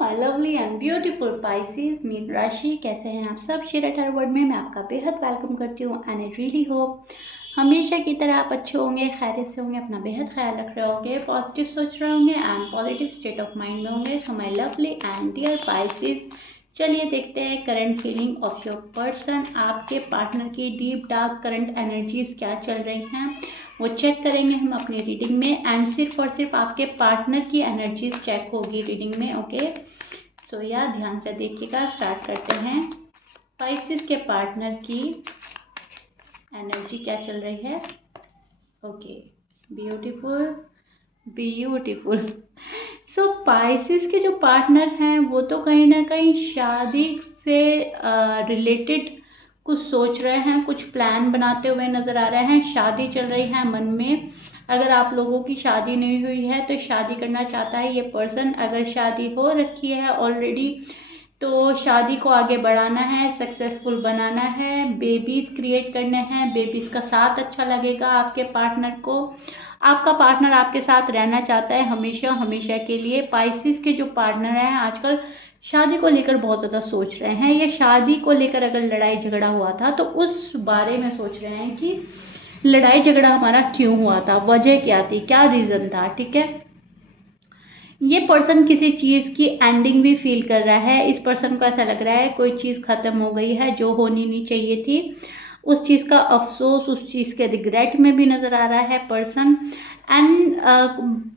My lovely and beautiful Pisces mean राशि, कैसे हैं आप सब। शेयर हर वर्ड में मैं आपका बेहद वेलकम करती हूँ एंड आई रियली होप हमेशा की तरह आप अच्छे होंगे, खैरियत से होंगे, अपना बेहद ख्याल रख रहे होंगे, पॉजिटिव सोच रहे होंगे and positive state of mind में होंगे। So my lovely and dear Pisces, चलिए देखते हैं current feeling of your person. आपके पार्टनर की डीप डार्क करंट एनर्जीज क्या चल रही हैं वो चेक करेंगे हम अपनी रीडिंग में, एंड सिर्फ और सिर्फ आपके पार्टनर की एनर्जीज चेक होगी रीडिंग में। ओके, सो या ध्यान से देखिएगा। स्टार्ट करते हैं। पाइसेस के पार्टनर की एनर्जी क्या चल रही है। Okay, beautiful beautiful. So Pisces के जो पार्टनर हैं वो तो कहीं ना कहीं शादी से रिलेटेड कुछ सोच रहे हैं, कुछ प्लान बनाते हुए नजर आ रहे हैं। शादी चल रही है मन में। अगर आप लोगों की शादी नहीं हुई है तो शादी करना चाहता है ये पर्सन। अगर शादी हो रखी है ऑलरेडी तो शादी को आगे बढ़ाना है, सक्सेसफुल बनाना है, बेबीज क्रिएट करने हैं, बेबीज का साथ अच्छा लगेगा आपके पार्टनर को। आपका पार्टनर आपके साथ रहना चाहता है हमेशा हमेशा के लिए। पाइसेस के जो पार्टनर हैं आजकल शादी को लेकर बहुत ज़्यादा सोच रहे हैं, या शादी को लेकर अगर लड़ाई झगड़ा हुआ था तो उस बारे में सोच रहे हैं कि लड़ाई झगड़ा हमारा क्यों हुआ था, वजह क्या थी, क्या रीज़न था। ठीक है, ये पर्सन किसी चीज़ की एंडिंग भी फील कर रहा है। इस पर्सन को ऐसा लग रहा है कोई चीज़ ख़त्म हो गई है जो होनी नहीं चाहिए थी, उस चीज़ का अफसोस, उस चीज़ के रिग्रेट में भी नज़र आ रहा है पर्सन। एंड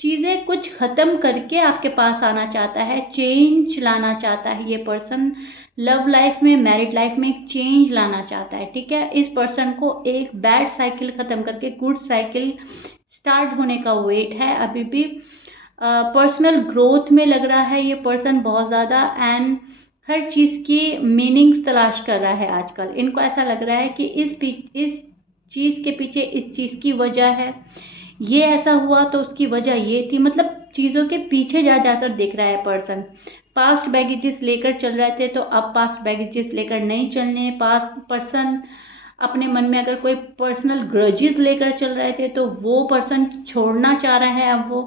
चीज़ें कुछ ख़त्म करके आपके पास आना चाहता है, चेंज लाना चाहता है ये पर्सन। लव लाइफ में, मैरिड लाइफ में एक चेंज लाना चाहता है। ठीक है, इस पर्सन को एक बैड साइकिल ख़त्म करके गुड साइकिल स्टार्ट होने का वेट है अभी भी। पर्सनल ग्रोथ में लग रहा है ये पर्सन बहुत ज़्यादा, एंड हर चीज़ की मीनिंग्स तलाश कर रहा है आजकल। इनको ऐसा लग रहा है कि इस चीज़ के पीछे इस चीज़ की वजह है, ये ऐसा हुआ तो उसकी वजह ये थी। मतलब चीज़ों के पीछे जा जाकर देख रहा है पर्सन। पास्ट बैगेजेस लेकर चल रहे थे तो अब पास्ट बैगेजेस लेकर नहीं चलने। पास्ट पर्सन अपने मन में अगर कोई पर्सनल ग्रजेस लेकर चल रहे थे तो वो पर्सन छोड़ना चाह रहा है अब वो।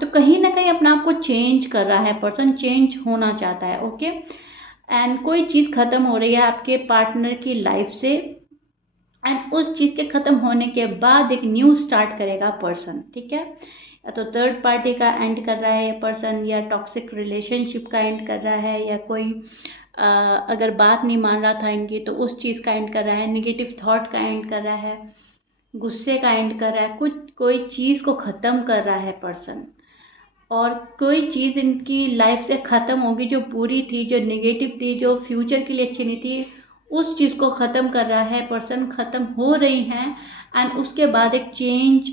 तो कहीं ना कहीं अपना आप को चेंज कर रहा है पर्सन, चेंज होना चाहता है। ओके, एंड कोई चीज़ ख़त्म हो रही है आपके पार्टनर की लाइफ से, एंड उस चीज़ के ख़त्म होने के बाद एक न्यू स्टार्ट करेगा पर्सन। ठीक है, या तो थर्ड पार्टी का एंड कर रहा है ये पर्सन, या टॉक्सिक रिलेशनशिप का एंड कर रहा है, या कोई अगर बात नहीं मान रहा था इनकी तो उस चीज़ का एंड कर रहा है, निगेटिव थॉट का एंड कर रहा है, गुस्से का एंड कर रहा है, कुछ कोई चीज़ को ख़त्म कर रहा है पर्सन। और कोई चीज़ इनकी लाइफ से ख़त्म होगी जो बुरी थी, जो नेगेटिव थी, जो फ्यूचर के लिए अच्छी नहीं थी, उस चीज़ को ख़त्म कर रहा है पर्सन। ख़त्म हो रही हैं एंड उसके बाद एक चेंज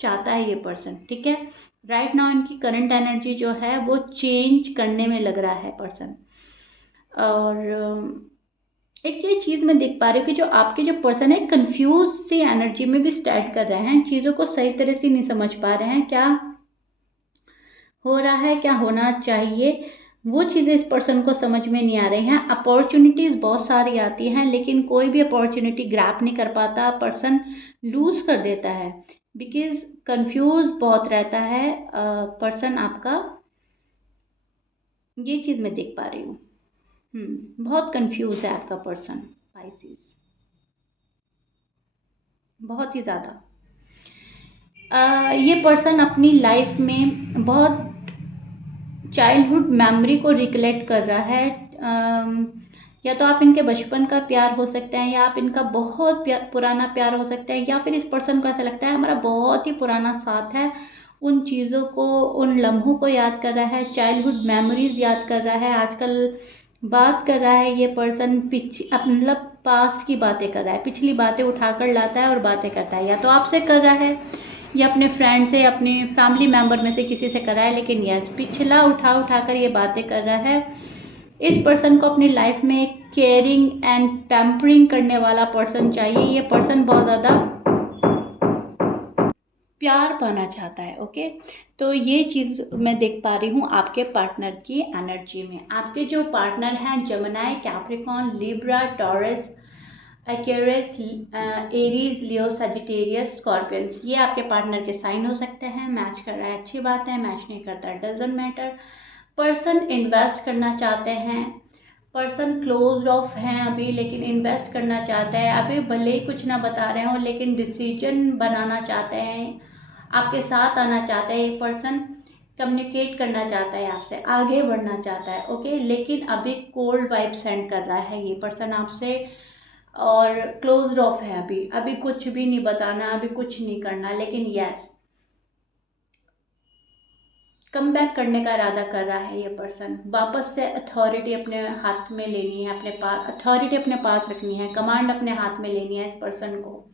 चाहता है ये पर्सन। ठीक है, राइट नाउ इनकी करंट एनर्जी जो है वो चेंज करने में लग रहा है पर्सन। और एक ये चीज़ मैं देख पा रही हूँ कि जो आपके जो पर्सन है कंफ्यूज सी एनर्जी में भी स्टार्ट कर रहे हैं, चीज़ों को सही तरह से नहीं समझ पा रहे हैं क्या हो रहा है, क्या होना चाहिए। वो चीज़ें इस पर्सन को समझ में नहीं आ रही हैं। अपॉर्चुनिटीज़ बहुत सारी आती हैं लेकिन कोई भी अपॉर्चुनिटी ग्रैब नहीं कर पाता, पर्सन लूज कर देता है बिकॉज कंफ्यूज बहुत रहता है पर्सन आपका। ये चीज़ मैं देख पा रही हूँ। बहुत कंफ्यूज है आपका पर्सन पाइसेस, बहुत ही ज़्यादा। ये पर्सन अपनी लाइफ में बहुत चाइल्डहुड मेमोरी को रिकलेक्ट कर रहा है। या तो आप इनके बचपन का प्यार हो सकते हैं, या आप इनका बहुत पुराना प्यार हो सकता है, या फिर इस पर्सन को ऐसा लगता है हमारा बहुत ही पुराना साथ है। उन चीज़ों को, उन लम्हों को याद कर रहा है, चाइल्डहुड मेमोरीज याद कर रहा है। आजकल बात कर रहा है ये पर्सन मतलब पास्ट की बातें कर रहा है, पिछली बातें उठाकर लाता है और बातें करता है। या तो आपसे कर रहा है या अपने फ्रेंड से, अपने फैमिली मेम्बर में से किसी से कर रहा है, लेकिन यस पिछला उठा कर ये बातें कर रहा है। इस पर्सन को अपनी लाइफ में एक केयरिंग एंड पैम्परिंग करने वाला पर्सन चाहिए। ये पर्सन बहुत ज़्यादा प्यार पाना चाहता है। ओके, तो ये चीज़ मैं देख पा रही हूँ आपके पार्टनर की एनर्जी में। आपके जो पार्टनर हैं Gemini, Capricorn, Libra, Taurus, Aquarius, Aries, Leo, Sagittarius, Scorpions, ये आपके पार्टनर के साइन हो सकते हैं। मैच कर रहा है अच्छी बात है, मैच नहीं करता डजंट मैटर। पर्सन इन्वेस्ट करना चाहते हैं, पर्सन क्लोज ऑफ हैं अभी, लेकिन इन्वेस्ट करना चाहते हैं अभी, भले ही कुछ ना बता रहे हो लेकिन डिसीजन बनाना चाहते हैं, आपके साथ आना चाहते हैं। ये पर्सन कम्युनिकेट करना चाहता है आपसे, आगे बढ़ना चाहता है, ओके। लेकिन अभी कोल्ड वाइब सेंड कर रहा है ये पर्सन आपसे, और क्लोज ऑफ है अभी, अभी कुछ भी नहीं बताना, अभी कुछ नहीं करना। लेकिन यस, कम बैक करने का इरादा कर रहा है ये पर्सन, वापस से अथॉरिटी अपने हाथ में लेनी है, अपने पास अथॉरिटी अपने पास रखनी है, कमांड अपने हाथ में लेनी है इस पर्सन को।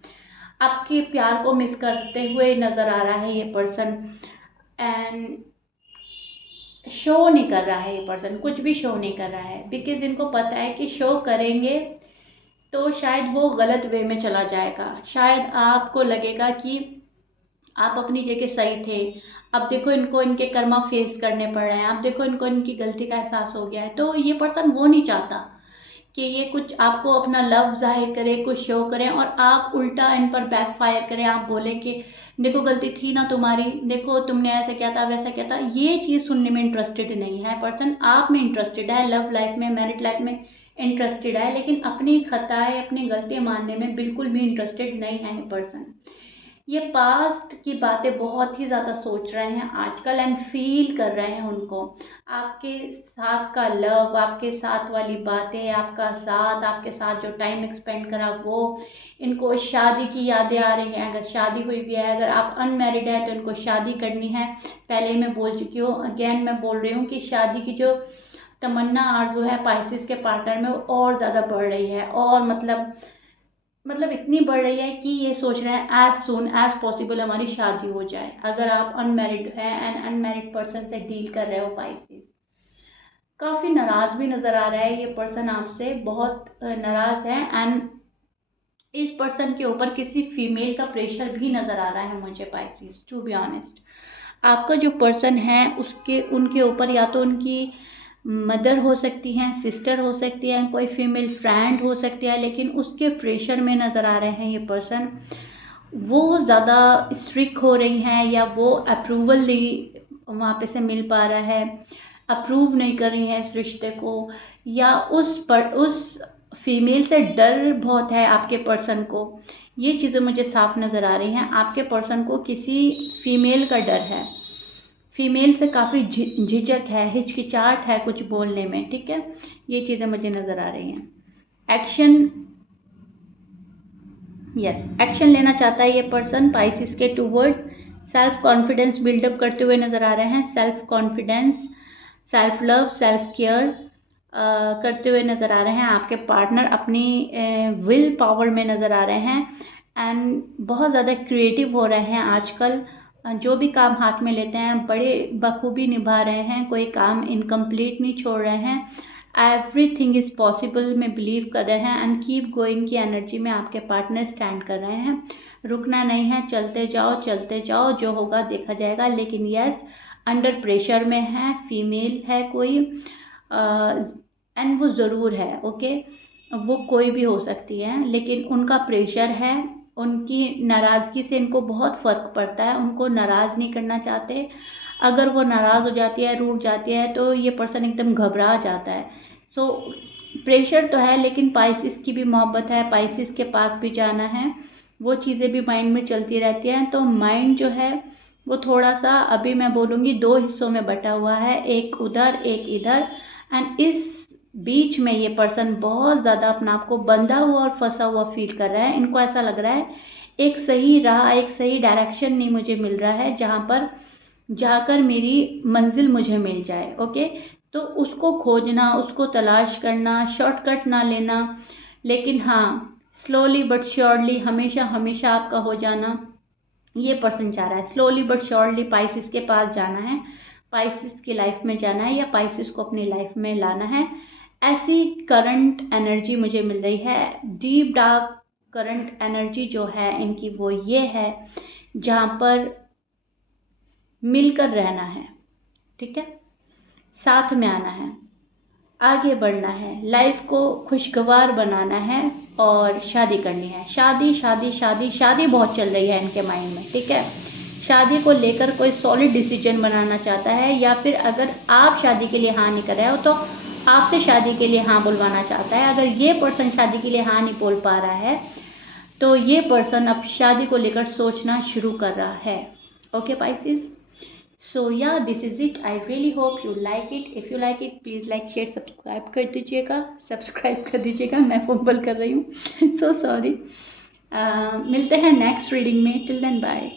आपके प्यार को मिस करते हुए नजर आ रहा है ये पर्सन, एंड शो नहीं कर रहा है ये पर्सन, कुछ भी शो नहीं कर रहा है, बिकॉज इनको पता है कि शो करेंगे तो शायद वो गलत वे में चला जाएगा, शायद आपको लगेगा कि आप अपनी जगह सही थे, अब देखो इनको इनके कर्मा फेस करने पड़ रहे हैं, अब देखो इनको इनकी गलती का एहसास हो गया है। तो ये पर्सन वो नहीं चाहता कि ये कुछ आपको अपना लव जाहिर करे, कुछ शो करें, और आप उल्टा इन पर बैकफायर करें, आप बोले कि देखो गलती थी ना तुम्हारी, देखो तुमने ऐसा किया था वैसा किया था। ये चीज़ सुनने में इंटरेस्टेड नहीं है पर्सन, आप में इंटरेस्टेड है, लव लाइफ में, मैरिड लाइफ में इंटरेस्टेड है, लेकिन अपनी खताएं, अपनी गलती मानने में बिल्कुल भी इंटरेस्टेड नहीं है ये पर्सन। ये पास्ट की बातें बहुत ही ज़्यादा सोच रहे हैं आजकल, एंड फील कर रहे हैं उनको, आपके साथ का लव, आपके साथ वाली बातें, आपका साथ, आपके साथ जो टाइम एक्सपेंड करा वो, इनको शादी की यादें आ रही हैं। अगर शादी हुई भी है, अगर आप अनमैरिड है तो इनको शादी करनी है। पहले मैं बोल चुकी हूँ, अगेन मैं बोल रही हूँ कि शादी की जो तमन्ना आरज़ू है पाइसेस के पार्टनर में, वो और ज़्यादा बढ़ रही है, और मतलब इतनी बढ़ रही है कि ये सोच रहे हैं एज सुन एज पॉसिबल हमारी शादी हो जाए। अगर आप अनमैरिड हैं एंड अनमैरिड पर्सन से डील कर रहे हो पाइसेस, काफ़ी नाराज भी नज़र आ रहा है ये पर्सन आपसे, बहुत नाराज है, एंड इस पर्सन के ऊपर किसी फीमेल का प्रेशर भी नज़र आ रहा है मुझे पाइसेस, टू बी ऑनेस्ट। आपका जो पर्सन है उसके उनके ऊपर या तो उनकी मदर हो सकती हैं, सिस्टर हो सकती है, कोई फीमेल फ्रेंड हो सकती है, लेकिन उसके प्रेशर में नज़र आ रहे हैं ये पर्सन। वो ज़्यादा स्ट्रिक्ट हो रही हैं, या वो अप्रूवल नहीं वहाँ पे से मिल पा रहा है, अप्रूव नहीं कर रही हैं इस रिश्ते को, या उस फीमेल से डर बहुत है आपके पर्सन को। ये चीज़ें मुझे साफ नज़र आ रही हैं, आपके पर्सन को किसी फीमेल का डर है, फीमेल से काफ़ी झिझक है, हिचकिचाहट है कुछ बोलने में, ठीक है। ये चीज़ें मुझे नज़र आ रही हैं। एक्शन, यस, एक्शन लेना चाहता है ये पर्सन पाइसिस के टूवर्ड्स, सेल्फ कॉन्फिडेंस बिल्डअप करते हुए नज़र आ रहे हैं, self confidence, self love, self care करते हुए नज़र आ रहे हैं। आपके पार्टनर अपनी विल पावर में नज़र आ रहे हैं, एंड बहुत ज़्यादा क्रिएटिव हो रहे हैं आजकल, जो भी काम हाथ में लेते हैं बड़े बखूबी निभा रहे हैं, कोई काम इनकम्प्लीट नहीं छोड़ रहे हैं, एवरीथिंग इज़ पॉसिबल में बिलीव कर रहे हैं, एंड कीप गोइंग की एनर्जी में आपके पार्टनर स्टैंड कर रहे हैं। रुकना नहीं है, चलते जाओ, जो होगा देखा जाएगा। लेकिन यस, अंडर प्रेशर में है, फीमेल है कोई, एंड वो ज़रूर है, ओके। वो कोई भी हो सकती है, लेकिन उनका प्रेशर है, उनकी नाराज़गी से इनको बहुत फ़र्क पड़ता है, उनको नाराज़ नहीं करना चाहते। अगर वो नाराज़ हो जाती है, रूठ जाती है, तो ये पर्सन एकदम घबरा जाता है। सो प्रेशर तो है, लेकिन पाइसिस की भी मोहब्बत है, पाइसिस के पास भी जाना है, वो चीज़ें भी माइंड में चलती रहती हैं। तो माइंड जो है वो थोड़ा सा, अभी मैं बोलूँगी, दो हिस्सों में बटा हुआ है, एक उधर एक इधर, एंड इस बीच में ये पर्सन बहुत ज़्यादा अपना आप को बंधा हुआ और फंसा हुआ फील कर रहा है। इनको ऐसा लग रहा है एक सही राह, एक सही डायरेक्शन नहीं मुझे मिल रहा है, जहाँ पर जाकर मेरी मंजिल मुझे मिल जाए, ओके। तो उसको खोजना, उसको तलाश करना, शॉर्टकट ना लेना, लेकिन हाँ स्लोली बट श्योरली, हमेशा हमेशा आपका हो जाना, ये पर्सन चाह रहा है। स्लोली बट श्योरली पाइसिस के पास जाना है, पाइसिस की लाइफ में जाना है, या पाइसिस को अपनी लाइफ में लाना है। ऐसी करंट एनर्जी मुझे मिल रही है, डीप डार्क करंट एनर्जी जो है इनकी, वो ये है जहाँ पर मिलकर रहना है, ठीक है, साथ में आना है, आगे बढ़ना है, लाइफ को खुशगवार बनाना है और शादी करनी है। शादी शादी शादी शादी बहुत चल रही है इनके माइंड में, ठीक है। शादी को लेकर कोई सॉलिड डिसीजन बनाना चाहता है, या फिर अगर आप शादी के लिए हाँ नहीं कर रहे हो तो आपसे शादी के लिए हाँ बुलवाना चाहता है। अगर ये पर्सन शादी के लिए हाँ नहीं बोल पा रहा है तो ये पर्सन अब शादी को लेकर सोचना शुरू कर रहा है। Okay Pisces, so yeah this is it. I really hope you like it. If you like it please like share subscribe कर दीजिएगा, मैं फंबल कर रही हूँ। So sorry. मिलते हैं नेक्स्ट रीडिंग में। Till then bye.